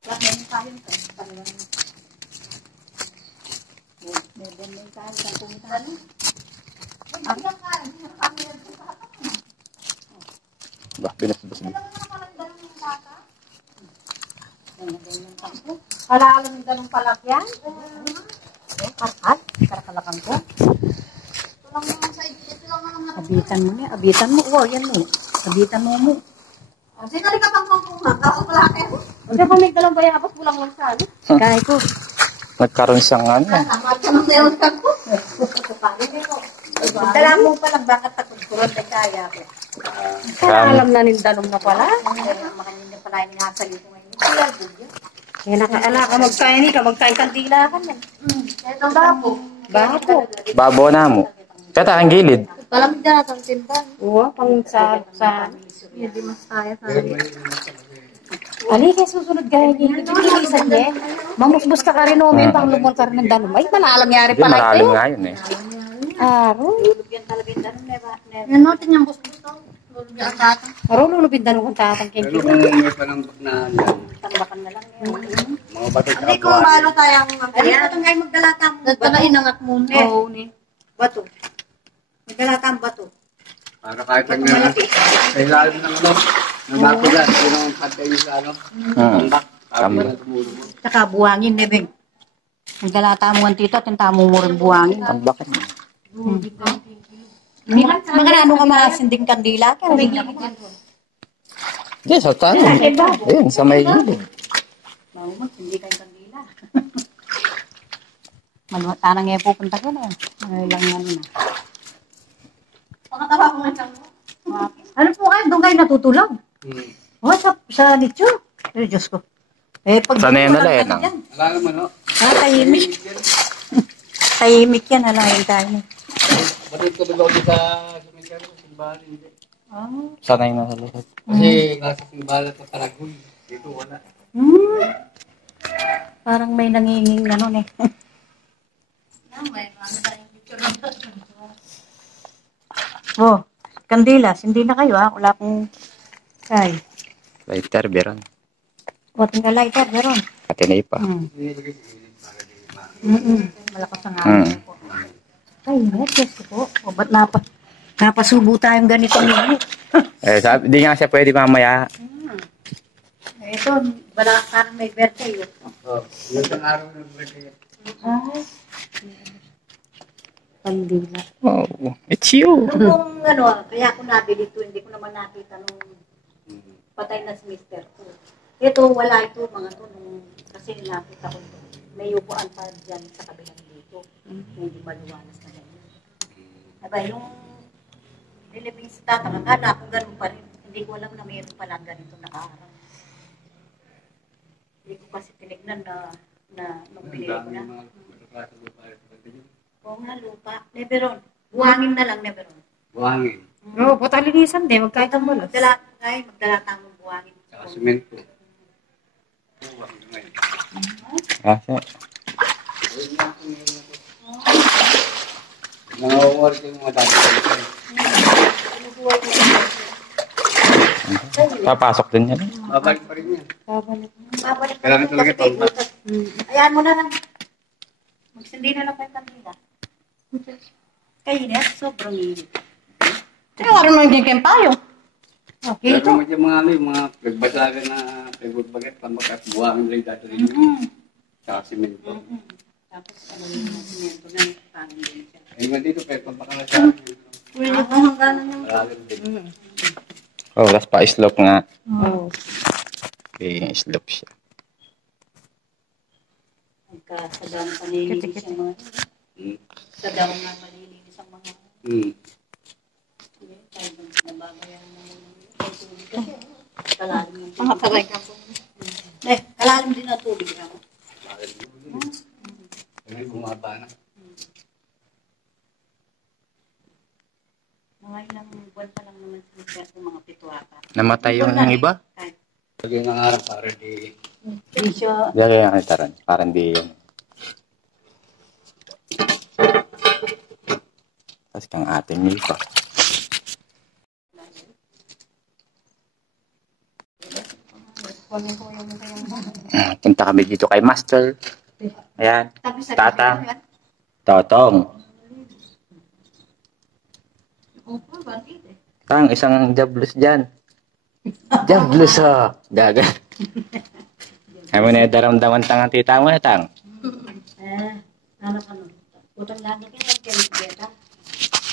Meron tayo talagang meron tayo sa pumunta. Bah, binasbas mo. Alam ng ganong palakyan? Karkat? Karakalakang ko? Abitan mo niya. Abitan mo. Wow, yan mo. Abitan mo mo. Sinali ka pang pangkungan. Ako pala kayo. Hindi pa may dalawang bayabas. Kulang lang sa ano. Kaya ko. Nagkaroon siyang ano. Tama ka ng meron ka ko. Dala mo pa lang. Bakit takot-kurot ay kaya ko. Alam na nindanom na pala. Makanin na pala yung nasali ko ngayon. Kaya bugyan. Kaya nakaala ka magkain ka. Magkain kandila ka na. Ito babo. Bako. Babo na mo. Kata ang gilid. Palamig na natin tindan. Oo, pang sa Hindi mas tayo sa Ali, kaya susunod gaya niya. Ipilisan niya. Mamusbos ka rin o, may pang lumon ka rin ng danom. Ay, malalam yari Hindi, pala malalim ito. nga yun eh. Aro. Lulubyan talaga yung danom. Yan natin yung busbus to. Lulubyan ang tatang. Aro, lulupin danom kung tatang Pero kinkin. kung may panambak na yan, Tambakan na lang yun. mga bato Hindi kung paano tayong Ali, ito nga yung magdalatang Nagtala inangat muna. Oo, ni. Bato. Magdalatang bato. para kahit ang sa ilalim ng ano, ng bato dyan, yun ang pantay nyo sa ano, tambak. Tambak. Tumulong. Saka buwangin, Nebeng. Magdalata mo ang tita, tintamo mo rin buwangin. Tambakan mo. Mga ano ka masinding kandila? Kaya rin lang. Yes, sa tayo. Ayun, sa may gilid. Bago mo, hindi kayo kandila. Tanang nga pupunta ko na. Lang ano na. Pakatawa ko nga siyang Ano po kayo? Doon kayo natutulog? Oh, sa nicho. Pero Diyos ko. Pag Sana yan nala, yan ang. Wala naman, no? tahimik. Tahimik yan. Halayin tayo. Ba't ito dalaw sa cemetery, simbahan, hindi. Sana yung nasa likod. Kasi nasa simbahan at Taragoy, dito wala. Parang may nanginging ano eh. Oh, kandilas. Hindi na kayo ha. Wala akong ay. Lighter, beron. O, tinggal lighter. Meron. Katinay pa. Malakas ang hangin po. Ay, yes po. O, ba't napasubo tayong ganitong minute? Di nga siya pwede mamaya. Ito, parang may birthday yun. Oh, yun ang araw ng birthday. Ay. Kandila. Oh, it's you. Kung ano, kaya ako nabili ito, hindi ko naman nakita nung patay na si Mr. ko. Ito, wala ito, mga to, kasi nakita ko ito. May upuan pa dyan sa kabilang dito. Hindi maluwanas na ganyan. Aba, yung nilibing sa tatang, akala ko ganun pa rin. Hindi ko alam na mayroon pala ganito nakaharap. Hindi ko kasi tinignan na nung pinili ko na. Oo nga, lupa. Neberon. Buhangin na lang, Neberon. Buhangin. Oo, patalinisan din. Magkahit ang bulas. Magdala tamang buhangin. Saka simento. Ah, siya. Nangangawarit yung mga dati. Papasok din yan. Babalik pa rin yan. Babalik. Kailangan talaga tambak. Ayan mo na lang. Magsindi na lang kayo kanila. Kayo na, sobrang init. Pero ano nang hindi kayo payo? Okay, Pero ito. medyo mga ano, yung mga nagbasagan na pagbagat, tambak at buhangin lang dati rin yun. Saka simento. Tapos ano yung simento na pangin din siya. Eh, nga dito, kaya tambaka na siya. Pwede pa hangganan yung Malalim din. Oh, tas pa slope nga. Oo. Okay, slope siya. Sa daw na panilinis ang mga sa daw na panilinis ang mga nababayan ng tubig kasi kalalim ng tubig. mga taray ka po. Kalalim din ang tubig. Kaya bumaba na. Mga ilang buwan pa lang naman sa mga pituaka. Namatay yung iba? Lagi ng araw para di... Hindi siya. Diyan kaya ang itaran. Parang di yun. Tapos kang ating iba. Kunin ko yung tayo. Punta kami dito kay Master. Ayan. Tapos sa Tatang. Totong. Opo, bakit eh? Tang, isang jablus dyan. Jablus, oh. Gaga. Ay mo na yung daramdaman tang ang tita mo na, Tang. Ano. Utang lagi kayo ng kerikbeta.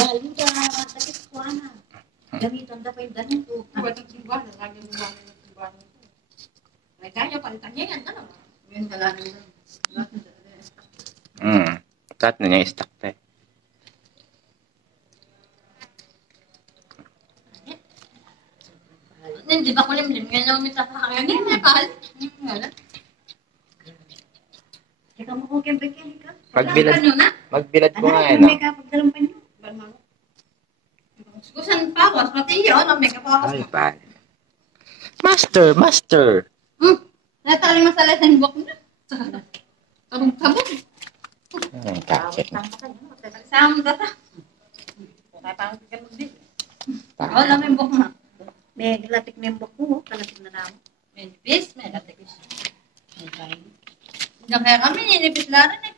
Dahil yung takit ko, ana. Gamitan na pa yung ganito. Buat ang simbahan, lagi mo lang yung simbahan ito. May kaya, palitan niya yan, ano? Yan talaga yun. Kat na niya i-stack tayo. Hindi ba kulimlim? Ngayon lang umita sa akin. Hindi na kahal. Kaya mo kung kembekyan ka. Magbilad ko nga Ano, yan. may kapagdalang pa niyo. Kusan pa ako, pati yun, ang make-up ako. Ay, pa. Master. Natali masala sa buwak na. Sabog. Ay, kakit na. Sama data. Kaya parang bigyan mo din. Wala may buwak na. May latik na yung bok mo. Kalatik na namin. May nipis, may latikis. Kaya kami, ninipis lang rin eh.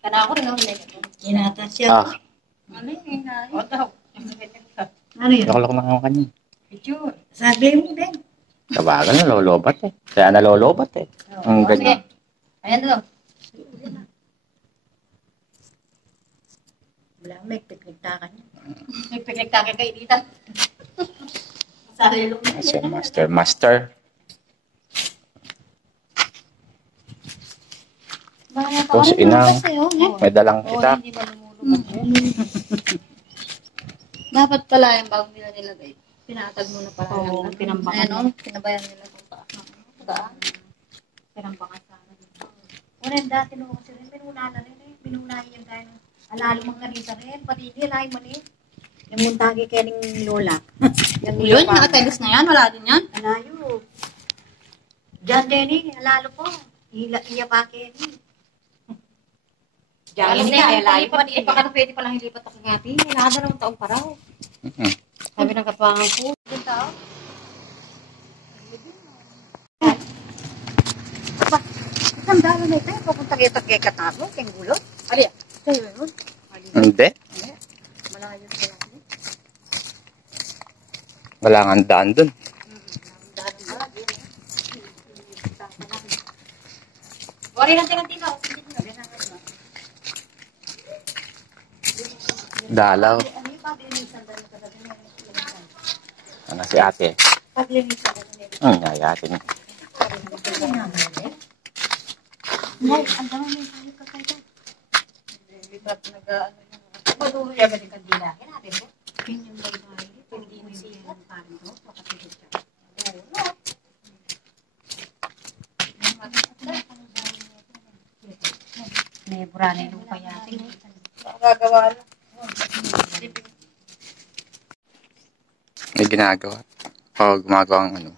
Kana ako rin ang make-up. Kinata siya. Ano yung o daw. Ano yun? Loklok na ako kanya. Picture. Sabi mo din. Kabagal na, lolobat eh. Kaya nalolobat eh. Ang ganyan. Ayan daw. Wala, may piknik-takan niya. Nagpiklik-takil kayo dito. Sarilo na. Kasi master. Tapos inang, may dalang kita. Hindi ba lumulubog? Dapat pala yung bago nila nilagay. Pinatag muna pala. Oo, pinambakan. Ayan o, pinabayan nila kung taas na. Daan. Pinambakan sana dito. Wala yung dati nung kasi rin, minuna na rin eh. Minunahin yung kaya ng alalo mga kanisa rin. Pati hindi, lahi man eh. Yung muntagi kaya ng lola. Yun, nakatagos na yan. Wala din yan. Alayo. Diyan din eh, alalo po. Iya pa kaya eh. Diyan Alam eh, na kaya yung layo palipat. man eh. Baka na pwede palang hilipat ako ngati. Nakadalawang taong pa raw. Sabi ng kapangan ko. Yung tao. Isang dalo na ito, pupunta kayo kay Katabo, kay Gulo. Ali, Kayo yun. Hindi. Malayo sa lahat. Wala nga ang daan dun. wari lang tinang tinaw. Dalaw. Ano si ate? Paglinisan na nila. Yayatin. Nay, ang dami ng kayo kakaya. Lipat nag-ano yun. Pag-uwi na balik ang dila. Kinabi mo? Yun yung baybay. Hindi mo siya ang parang to. Makatipid ka. May burana yung lupa yatin. Gagawa lang. May ginagawa. O, gumagawa ng ano.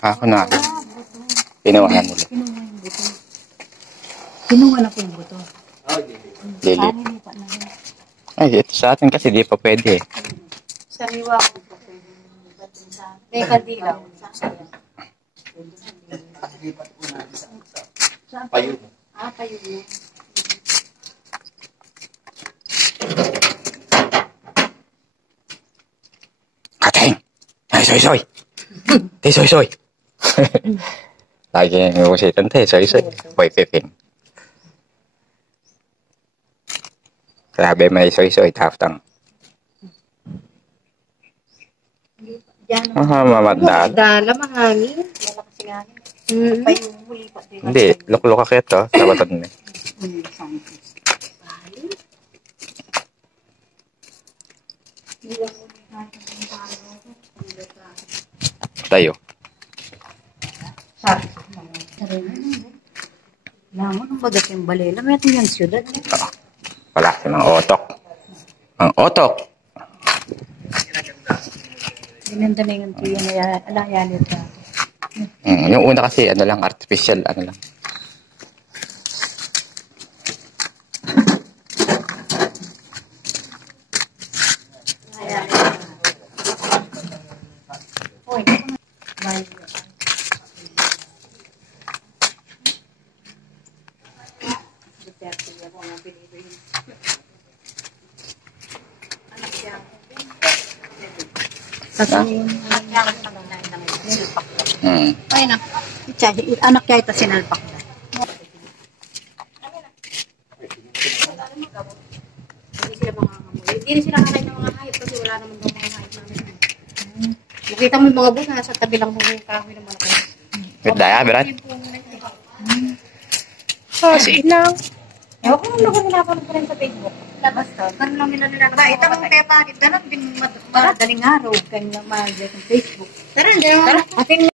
Ako na. Pinuwahan nila. Kinuha na po yung buto. Lili. Ay, ito sa atin kasi di pa pwede. Sariwa ko. May kadilaw. Payo. Payo yun. Kateng! Ay, soy! Tay, soy! Lagi yung usitan tayo, soy. Boy, piping. Grabe may soy, taftang. Mamadaan. Dala, mahangin. Malakas yung hangin. Mm-hmm. Payo muli pa. Hindi, lok-lok ka ito. Sabatan na. Tayo. Lamang ang bagat yung balela. May itong yung siyudad. Wala, yung mga otok. Ang otok. Ginanda na yung tiyo na alayalit ka. Yung una kasi, ano lang, artificial, ano lang. 30 ako ang binibigyan. Anak siya. Kasi anak niya ang pagkain ng sinalpak ko. Ay na. Anak niya ito sinalpak na. Hindi sila mga ngamoy. Hindi rin sila kakain ng mga hayop kasi wala naman daw mga hayop namin. Nakita mo yung mga buta sa tabi lang mo yung kahoy ng malaki. Wait, daya, berat. Oh, si Inang. Ewan ko nung lugar nila ako rin sa Facebook. Basta, ganun lang nila nila. Ito mong kaya bakit ganun din madaling araw. Kanya mga sa Facebook. Tara, ating